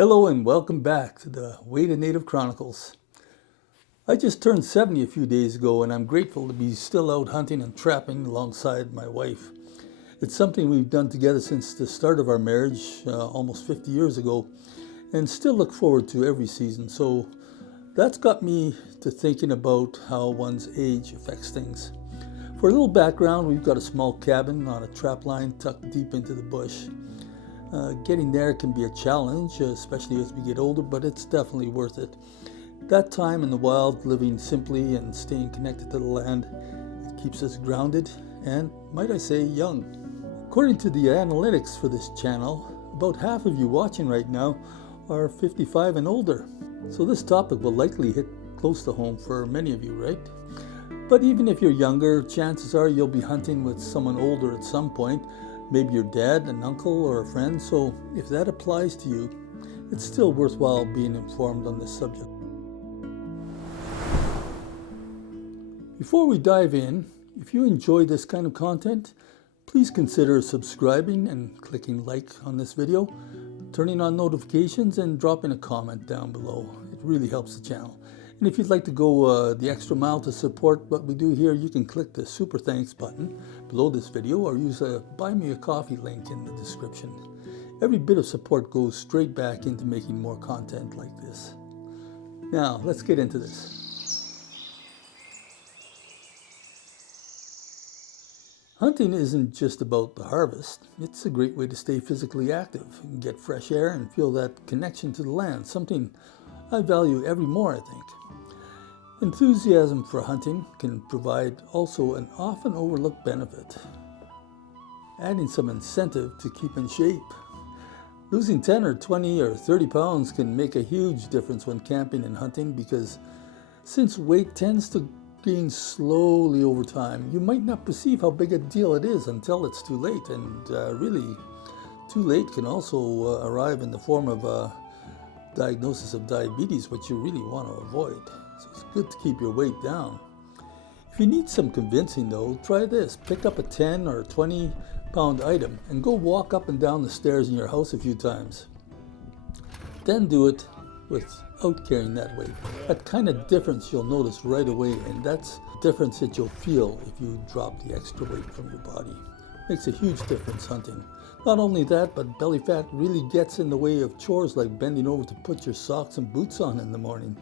Hello and welcome back to the Way To Native Chronicles. I just turned 70 a few days ago and I'm grateful to be still out hunting and trapping alongside my wife. It's something we've done together since the start of our marriage almost 50 years ago and still look forward to every season. So that's got me to thinking about how one's age affects things. For a little background, we've got a small cabin on a trap line tucked deep into the bush. Getting there can be a challenge, especially as we get older, but it's definitely worth it. That time in the wild, living simply and staying connected to the land, it keeps us grounded and, might I say, young. According to the analytics for this channel, about half of you watching right now are 55 and older. So this topic will likely hit close to home for many of you, right? But even if you're younger, chances are you'll be hunting with someone older at some point. Maybe your dad, an uncle, or a friend. So if that applies to you, it's still worthwhile being informed on this subject. Before we dive in, if you enjoy this kind of content, please consider subscribing and clicking like on this video, turning on notifications, and dropping a comment down below. It really helps the channel. And if you'd like to go the extra mile to support what we do here, you can click the super thanks button below this video or use a buy me a coffee link in the description. Every bit of support goes straight back into making more content like this. Now, let's get into this. Hunting isn't just about the harvest. It's a great way to stay physically active, get fresh air, and feel that connection to the land, something I value every more, I think. Enthusiasm for hunting can provide also an often overlooked benefit, adding some incentive to keep in shape. Losing 10 or 20 or 30 pounds can make a huge difference when camping and hunting because since weight tends to gain slowly over time, you might not perceive how big a deal it is until it's too late. And really, too late can also arrive in the form of a diagnosis of diabetes, which you really want to avoid. So it's good to keep your weight down. If you need some convincing though, try this. Pick up a 10 or 20 pound item and go walk up and down the stairs in your house a few times. Then do it without carrying that weight. That kind of difference you'll notice right away, and that's the difference that you'll feel if you drop the extra weight from your body. Makes a huge difference hunting. Not only that, but belly fat really gets in the way of chores like bending over to put your socks and boots on in the morning.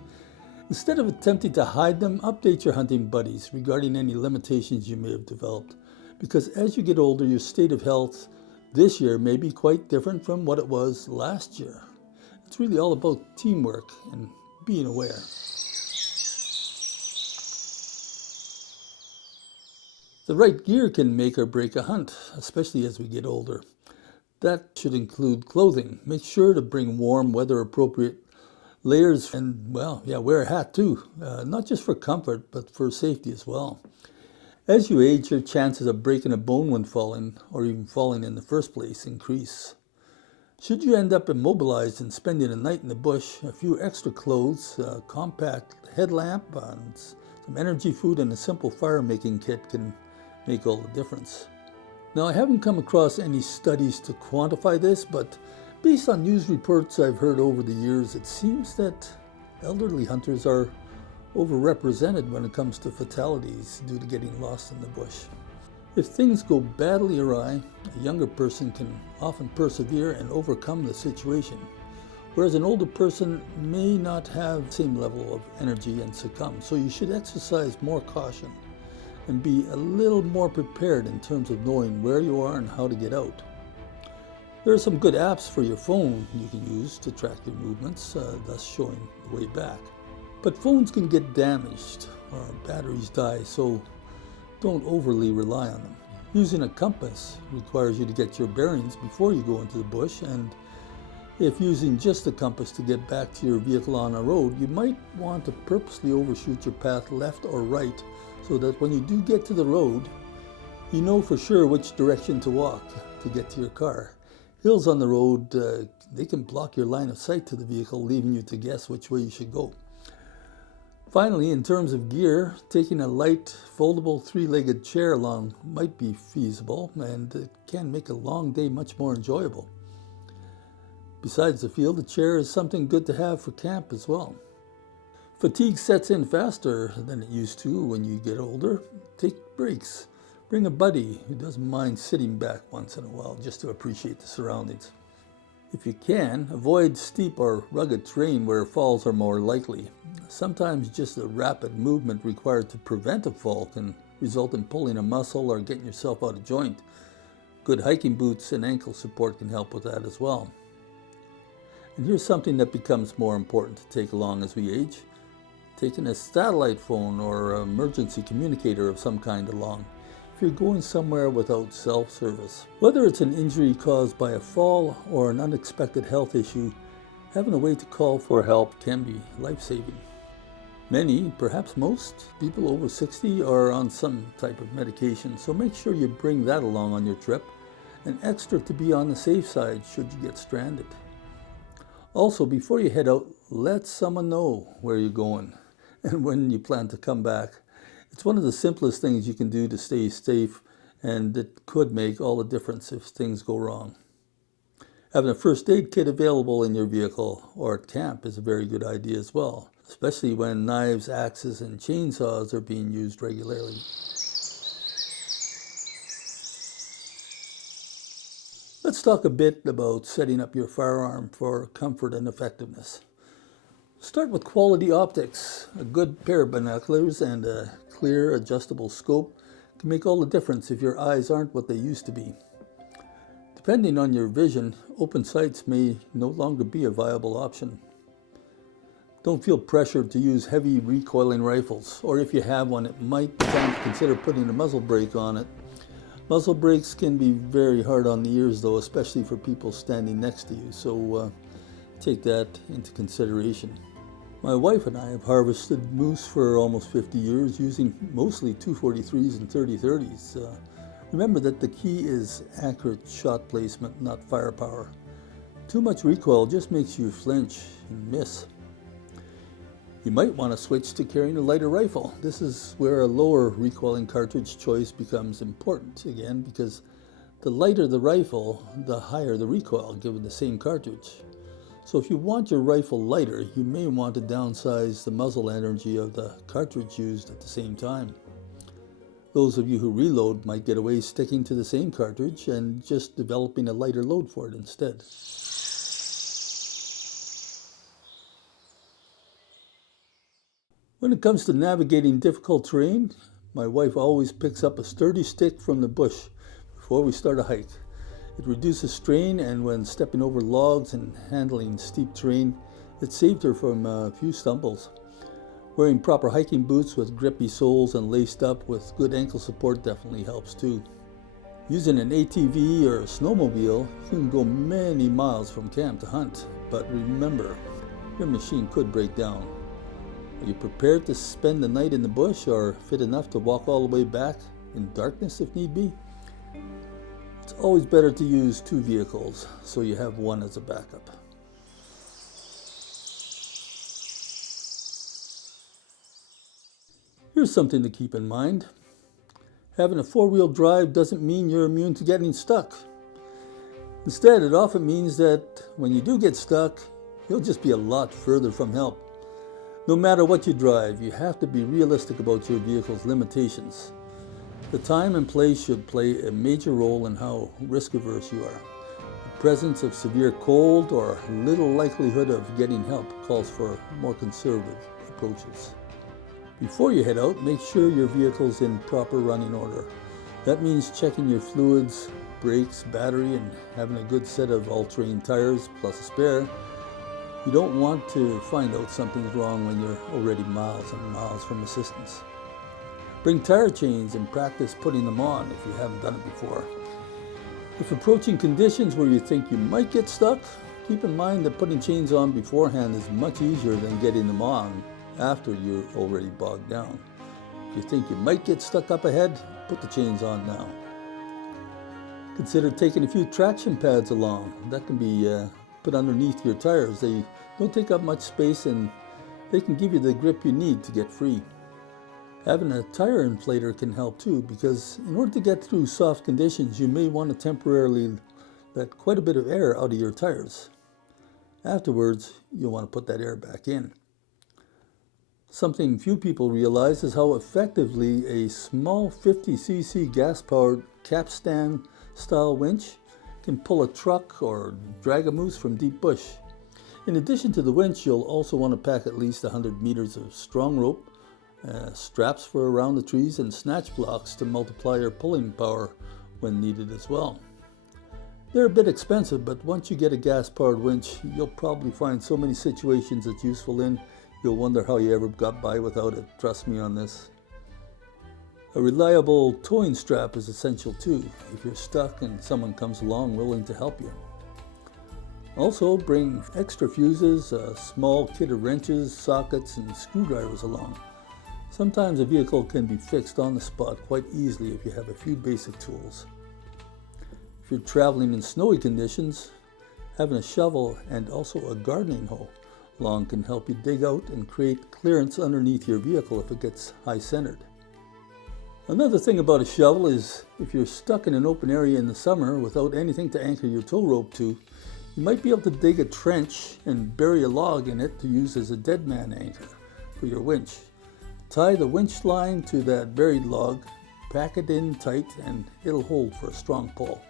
Instead of attempting to hide them, update your hunting buddies regarding any limitations you may have developed. Because as you get older, your state of health this year may be quite different from what it was last year. It's really all about teamwork and being aware. The right gear can make or break a hunt, especially as we get older. That should include clothing. Make sure to bring warm, weather-appropriate layers and, well, wear a hat too. Not just for comfort, but for safety as well. As you age, your chances of breaking a bone when falling, or even falling in the first place, increase. Should you end up immobilized and spending a night in the bush, a few extra clothes, a compact headlamp, and some energy food, and a simple fire-making kit can make all the difference. Now, I haven't come across any studies to quantify this, but based on news reports I've heard over the years, it seems that elderly hunters are overrepresented when it comes to fatalities due to getting lost in the bush. If things go badly awry, a younger person can often persevere and overcome the situation, whereas an older person may not have the same level of energy and succumb. So you should exercise more caution and be a little more prepared in terms of knowing where you are and how to get out. There are some good apps for your phone you can use to track your movements, thus showing the way back. But phones can get damaged or batteries die, so don't overly rely on them. Using a compass requires you to get your bearings before you go into the bush, and if using just a compass to get back to your vehicle on a road, you might want to purposely overshoot your path left or right so that when you do get to the road, you know for sure which direction to walk to get to your car. Hills on the road, they can block your line of sight to the vehicle, leaving you to guess which way you should go. Finally, in terms of gear, taking a light, foldable, three-legged chair along might be feasible, and it can make a long day much more enjoyable. Besides the field, a chair is something good to have for camp as well. Fatigue sets in faster than it used to when you get older. Take breaks. Bring a buddy who doesn't mind sitting back once in a while just to appreciate the surroundings. If you can, avoid steep or rugged terrain where falls are more likely. Sometimes just the rapid movement required to prevent a fall can result in pulling a muscle or getting yourself out of joint. Good hiking boots and ankle support can help with that as well. And here's something that becomes more important to take along as we age. Taking a satellite phone or emergency communicator of some kind along if you're going somewhere without self-service. Whether it's an injury caused by a fall or an unexpected health issue, having a way to call for help can be life-saving. Many, perhaps most, people over 60 are on some type of medication, so make sure you bring that along on your trip, and extra to be on the safe side should you get stranded. Also, before you head out, let someone know where you're going and when you plan to come back. It's one of the simplest things you can do to stay safe, and it could make all the difference if things go wrong. Having a first aid kit available in your vehicle or at camp is a very good idea as well, especially when knives, axes, and chainsaws are being used regularly. Let's talk a bit about setting up your firearm for comfort and effectiveness. Start with quality optics. A good pair of binoculars and a clear adjustable scope can make all the difference if your eyes aren't what they used to be. Depending on your vision, open sights may no longer be a viable option. Don't feel pressured to use heavy recoiling rifles, or if you have one, it might be time to consider putting a muzzle brake on it. Muzzle brakes can be very hard on the ears though, especially for people standing next to you, so take that into consideration. My wife and I have harvested moose for almost 50 years using mostly 243s and 30-30s. Remember that the key is accurate shot placement, not firepower. Too much recoil just makes you flinch and miss. You might want to switch to carrying a lighter rifle. This is where a lower recoiling cartridge choice becomes important again, because the lighter the rifle, the higher the recoil given the same cartridge. So if you want your rifle lighter, you may want to downsize the muzzle energy of the cartridge used at the same time. Those of you who reload might get away sticking to the same cartridge and just developing a lighter load for it instead. When it comes to navigating difficult terrain, my wife always picks up a sturdy stick from the bush before we start a hike. It reduces strain, and when stepping over logs and handling steep terrain, it saved her from a few stumbles. Wearing proper hiking boots with grippy soles and laced up with good ankle support definitely helps too. Using an ATV or a snowmobile, you can go many miles from camp to hunt, but remember, your machine could break down. Are you prepared to spend the night in the bush or fit enough to walk all the way back in darkness if need be? It's always better to use two vehicles so you have one as a backup. Here's something to keep in mind. Having a four-wheel drive doesn't mean you're immune to getting stuck. Instead, it often means that when you do get stuck, you'll just be a lot further from help. No matter what you drive, you have to be realistic about your vehicle's limitations. The time and place should play a major role in how risk-averse you are. The presence of severe cold or little likelihood of getting help calls for more conservative approaches. Before you head out, make sure your vehicle's in proper running order. That means checking your fluids, brakes, battery, and having a good set of all-terrain tires plus a spare. You don't want to find out something's wrong when you're already miles and miles from assistance. Bring tire chains and practice putting them on if you haven't done it before. If approaching conditions where you think you might get stuck, keep in mind that putting chains on beforehand is much easier than getting them on after you're already bogged down. If you think you might get stuck up ahead, put the chains on now. Consider taking a few traction pads along. That can be put underneath your tires. They don't take up much space and they can give you the grip you need to get free. Having a tire inflator can help too, because in order to get through soft conditions, you may want to temporarily let quite a bit of air out of your tires. Afterwards, you'll want to put that air back in. Something few people realize is how effectively a small 50cc gas-powered capstan style winch can pull a truck or drag a moose from deep bush. In addition to the winch, you'll also want to pack at least 100 meters of strong rope, straps for around the trees, and snatch blocks to multiply your pulling power when needed as well. They're a bit expensive, but once you get a gas-powered winch, you'll probably find so many situations it's useful in, you'll wonder how you ever got by without it. Trust me on this. A reliable towing strap is essential too, if you're stuck and someone comes along willing to help you. Also, bring extra fuses, a small kit of wrenches, sockets, and screwdrivers along. Sometimes a vehicle can be fixed on the spot quite easily if you have a few basic tools. If you're traveling in snowy conditions, having a shovel and also a gardening hoe along can help you dig out and create clearance underneath your vehicle if it gets high-centered. Another thing about a shovel is if you're stuck in an open area in the summer without anything to anchor your tow rope to, you might be able to dig a trench and bury a log in it to use as a dead man anchor for your winch. Tie the winch line to that buried log, pack it in tight, and it'll hold for a strong pull.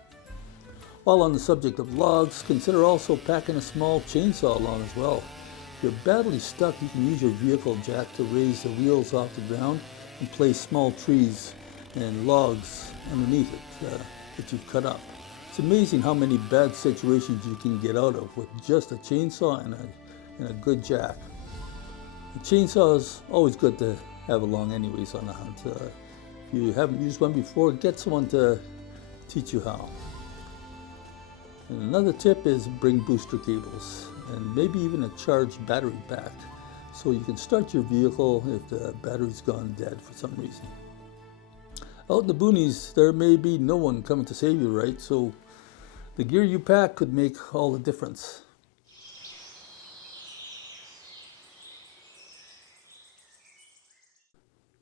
While on the subject of logs, consider also packing a small chainsaw along as well. If you're badly stuck, you can use your vehicle jack to raise the wheels off the ground and place small trees and logs underneath it that you've cut up. It's amazing how many bad situations you can get out of with just a chainsaw and a good jack. A chainsaw is always good to have along anyways on the hunt. If you haven't used one before, get someone to teach you how. And another tip is bring booster cables and maybe even a charged battery pack so you can start your vehicle if the battery's gone dead for some reason. Out in the boonies, there may be no one coming to save you, right? So the gear you pack could make all the difference.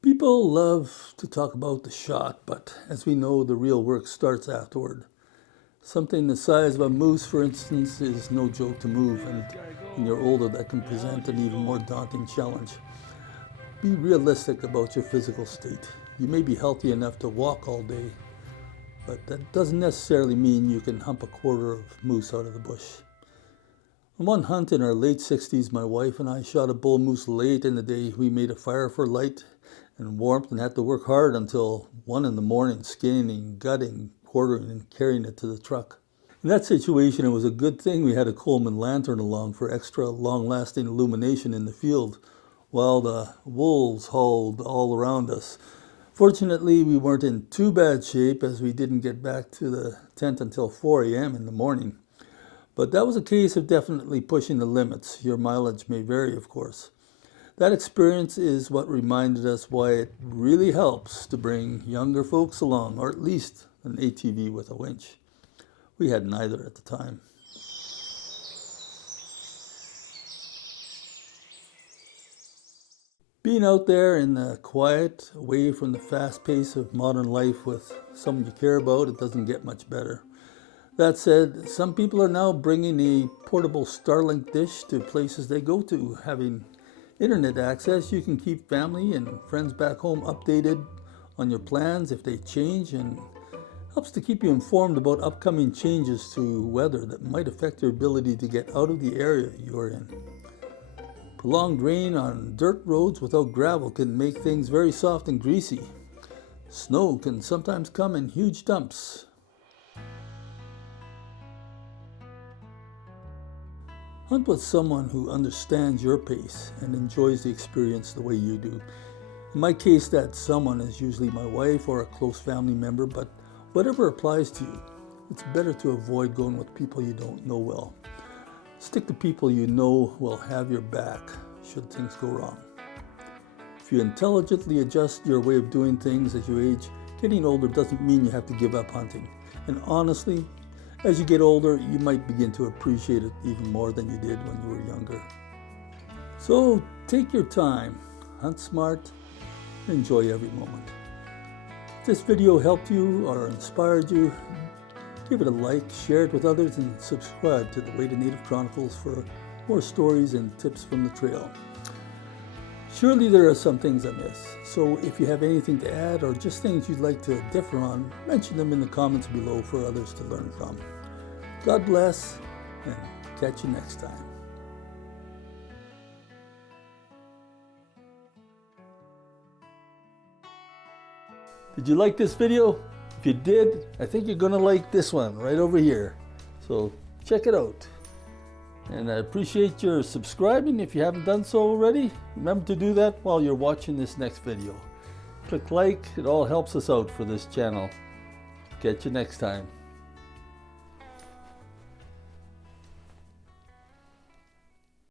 People love to talk about the shot, but as we know, the real work starts afterward. Something the size of a moose, for instance, is no joke to move, and when you're older, that can present an even more daunting challenge. Be realistic about your physical state. You may be healthy enough to walk all day, but that doesn't necessarily mean you can hump a quarter of moose out of the bush. On one hunt in our late 60s, my wife and I shot a bull moose late in the day. We made a fire for light and warmth and had to work hard until 1 in the morning, skinning, gutting, quartering, and carrying it to the truck. In that situation, it was a good thing we had a Coleman lantern along for extra long-lasting illumination in the field while the wolves hauled all around us. Fortunately, we weren't in too bad shape as we didn't get back to the tent until 4 a.m. in the morning. But that was a case of definitely pushing the limits. Your mileage may vary, of course. That experience is what reminded us why it really helps to bring younger folks along, or at least an ATV with a winch. We had neither at the time. Being out there in the quiet, away from the fast pace of modern life with someone you care about, it doesn't get much better. That said, some people are now bringing a portable Starlink dish to places they go to. Having internet access, you can keep family and friends back home updated on your plans if they change, and helps to keep you informed about upcoming changes to weather that might affect your ability to get out of the area you're in. Prolonged rain on dirt roads without gravel can make things very soft and greasy. Snow can sometimes come in huge dumps. Hunt with someone who understands your pace and enjoys the experience the way you do. In my case, that someone is usually my wife or a close family member, but whatever applies to you, it's better to avoid going with people you don't know well. Stick to people you know will have your back should things go wrong. If you intelligently adjust your way of doing things as you age, getting older doesn't mean you have to give up hunting. And honestly, as you get older, you might begin to appreciate it even more than you did when you were younger. So take your time, hunt smart, and enjoy every moment. If this video helped you or inspired you, Give it a like, share it with others, and subscribe to the Way To Native Chronicles for more stories and tips from the trail. Surely there are some things I miss, so if you have anything to add or just things you'd like to differ on, mention them in the comments below for others to learn from. God bless, and catch you next time. Did you like this video? If you did, I think you're gonna like this one right over here. So check it out. And I appreciate your subscribing if you haven't done so already. Remember to do that while you're watching this next video. Click like, it all helps us out for this channel. Catch you next time.